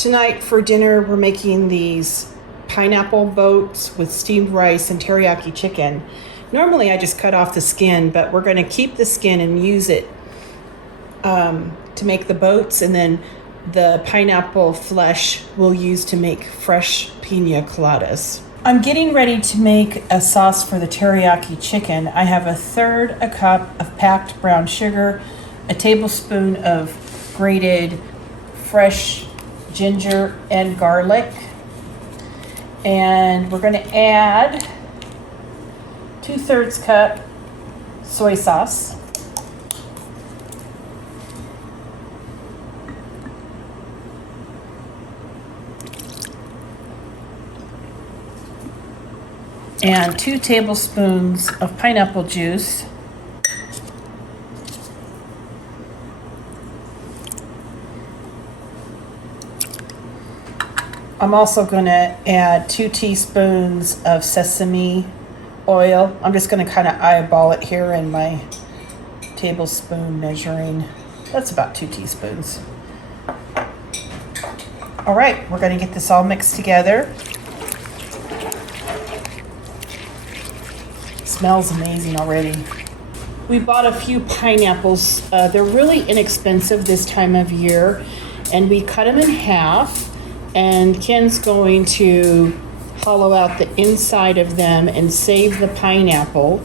Tonight for dinner, we're making these pineapple boats with steamed rice and teriyaki chicken. Normally I just cut off the skin, but we're going to keep the skin and use it to make the boats, and then the pineapple flesh we'll use to make fresh pina coladas. I'm getting ready to make a sauce for the teriyaki chicken. I have 1/3 a cup of packed brown sugar, a tablespoon of grated fresh ginger and garlic, and we're going to add 2/3 cup soy sauce, and 2 tablespoons of pineapple juice, I'm also going to add 2 teaspoons of sesame oil. I'm just going to kind of eyeball it here in my tablespoon measuring. That's about 2 teaspoons. All right, we're going to get this all mixed together. It smells amazing already. We bought a few pineapples. They're really inexpensive this time of year, and we cut them in half. And Ken's going to hollow out the inside of them and save the pineapple.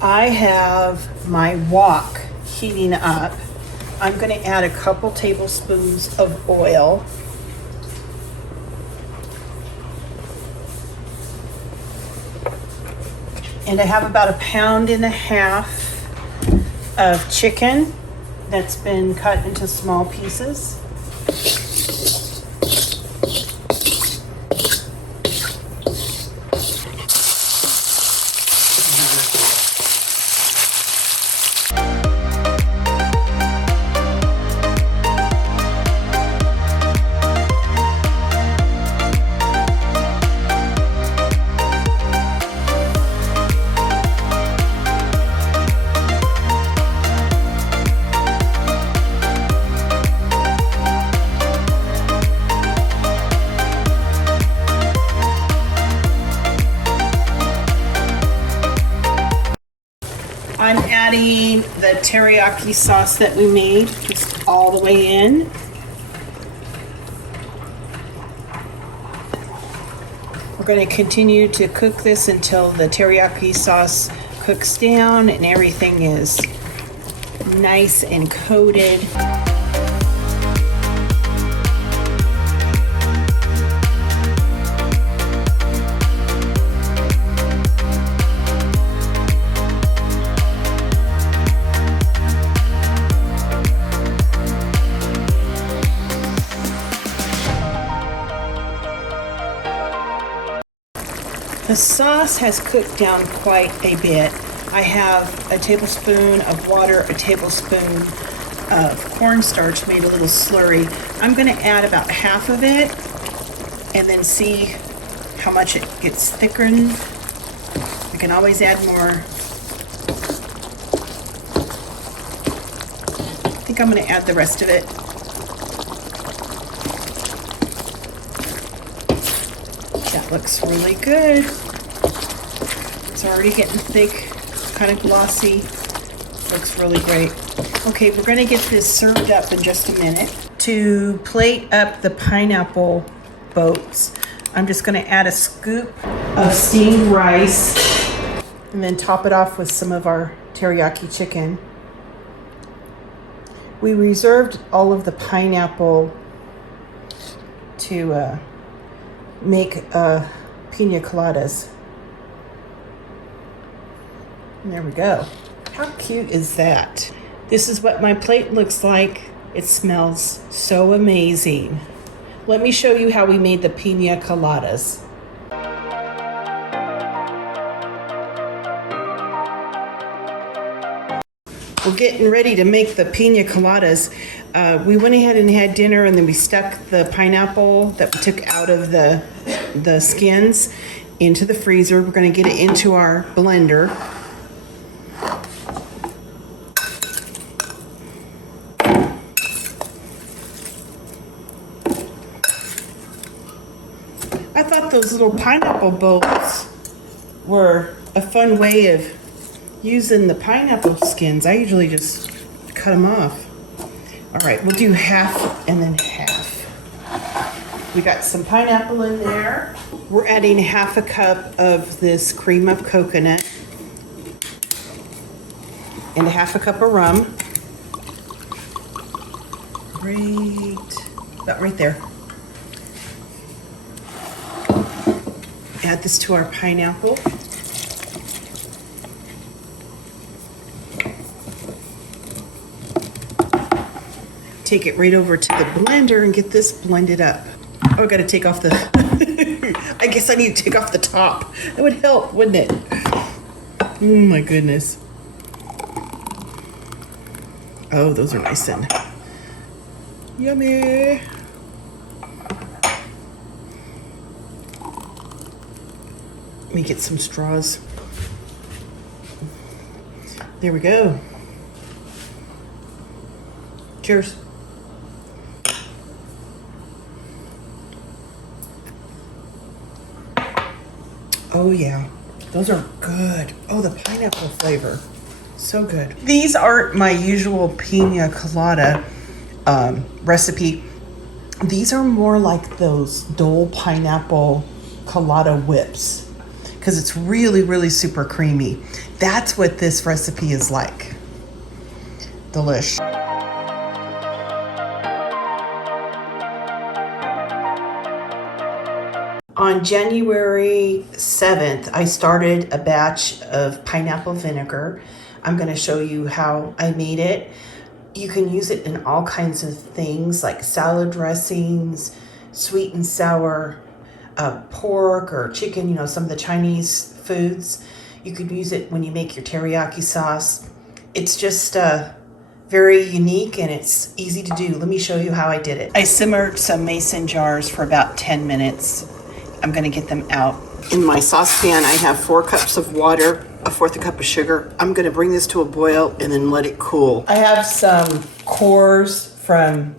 I have my wok heating up. I'm going to add a couple tablespoons of oil. And I have about 1.5 pounds of chicken that's been cut into small pieces. I'm adding the teriyaki sauce that we made just all the way in. We're going to continue to cook this until the teriyaki sauce cooks down and everything is nice and coated. The sauce has cooked down quite a bit. I have a tablespoon of water, a tablespoon of cornstarch made a little slurry. I'm going to add about half of it and then see how much it gets thickened. We can always add more. I think I'm going to add the rest of it. That looks really good. It's already getting thick, kind of glossy. Looks really great. Okay, we're going to get this served up in just a minute. To plate up the pineapple boats, I'm just going to add a scoop of steamed rice and then top it off with some of our teriyaki chicken. We reserved all of the pineapple to make pina coladas. And there we go. How cute is that? This is what my plate looks like. It smells so amazing. Let me show you how we made the pina coladas. We're getting ready to make the pina coladas. We went ahead and had dinner, and then we stuck the pineapple that we took out of the skins into the freezer. We're going to get it into our blender. I thought those little pineapple bolts were a fun way of using the pineapple skins. I usually just cut them off. All right, we'll do half and then half. We got some pineapple in there. We're adding half a cup of this cream of coconut and a half a cup of rum. Great, about right there. Add this to our pineapple. Take it right over to the blender and get this blended up. Oh, I gotta take off the, I guess I need to take off the top. That would help, wouldn't it? Oh my goodness. Oh, those are nice and yummy. Let me get some straws. There we go. Cheers. Oh yeah, those are good. Oh, the pineapple flavor, so good. These aren't my usual pina colada recipe. These are more like those Dole pineapple colada whips because it's really, really super creamy. That's what this recipe is like. Delish. On January 7th, I started a batch of pineapple vinegar. I'm going to show you how I made it. You can use it in all kinds of things like salad dressings, sweet and sour pork or chicken, you know, some of the Chinese foods. You could use it when you make your teriyaki sauce. It's just very unique and it's easy to do. Let me show you how I did it. I simmered some mason jars for about 10 minutes. I'm gonna get them out. In my saucepan, I have 4 cups of water, a fourth a cup of sugar. I'm gonna bring this to a boil and then let it cool. I have some cores from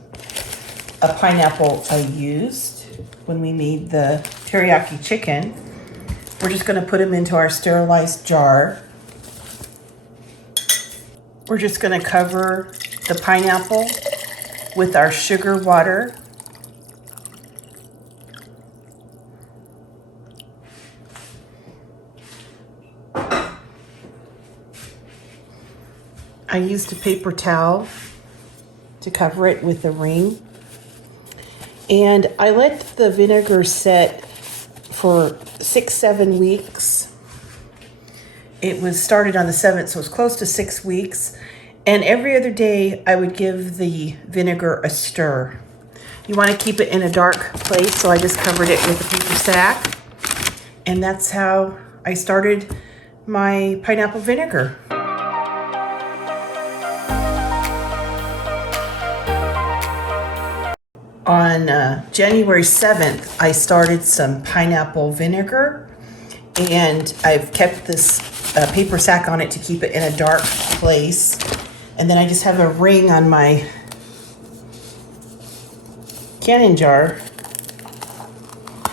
a pineapple I used when we made the teriyaki chicken. We're just gonna put them into our sterilized jar. We're just gonna cover the pineapple with our sugar water. I used a paper towel to cover it with a ring. And I let the vinegar set for 6-7 weeks. It was started on the 7th, so it was close to 6 weeks. And every other day I would give the vinegar a stir. You want to keep it in a dark place, so I just covered it with a paper sack. And that's how I started my pineapple vinegar. On January 7th, I started some pineapple vinegar, and I've kept this paper sack on it to keep it in a dark place. And then I just have a ring on my canning jar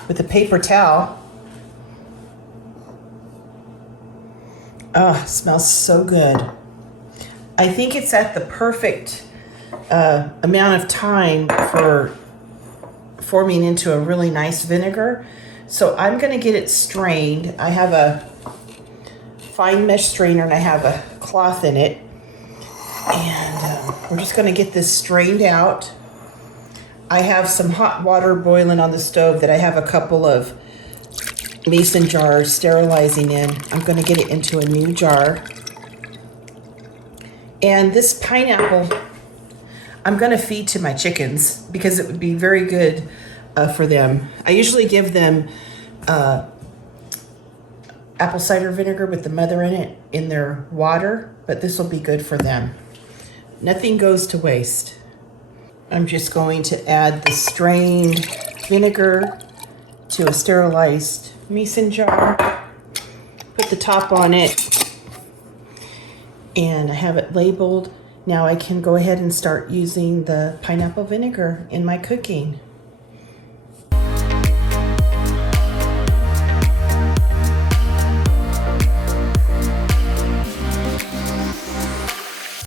with a paper towel. Oh, it smells so good. I think it's at the perfect amount of time for forming into a really nice vinegar. So I'm going to get it strained. I have a fine mesh strainer and I have a cloth in it. And we're just going to get this strained out. I have some hot water boiling on the stove that I have a couple of mason jars sterilizing in. I'm going to get it into a new jar. And this pineapple, I'm going to feed to my chickens because it would be very good for them. I usually give them apple cider vinegar with the mother in it in their water, but this will be good for them. Nothing goes to waste. I'm just going to add the strained vinegar to a sterilized mason jar. Put the top on it, and I have it labeled. Now I can go ahead and start using the pineapple vinegar in my cooking.